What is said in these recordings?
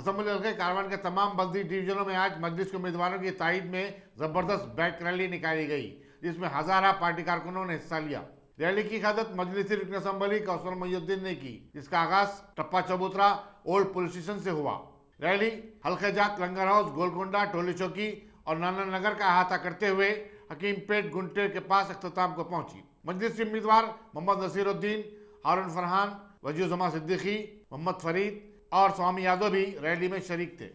असम्बली हल्के कारवान के तमाम बस्ती डिवीजनों में आज मजलिस के उम्मीदवारों की ताईद में जबरदस्त बाइक रैली निकाली गई, जिसमें हजारों पार्टी कारकुनों ने हिस्सा लिया। रैली की क़यादत मजलिसी रुकन असम्बली कौसर मोइनुद्दीन ने की, जिसका आगाज टप्पा चबूतरा ओल्ड पुलिस स्टेशन से हुआ। रैली हल्के जात, लंगर हाउस, गोलकुंडा, टोली चौकी और नाना नगर का अहाता करते हुए हकीमपेट गुंटे के पास अख्ताम को पहुंची। मजलिसी उम्मीदवार मोहम्मद नसीरुद्दीन, हारून फरहान, वजीउज़्ज़मा सिद्दीकी, मोहम्मद फरीद और स्वामी यादव भी रैली में शरीक थे।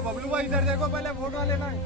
बबलू भाई इधर देखो, पहले फोटो लेना है।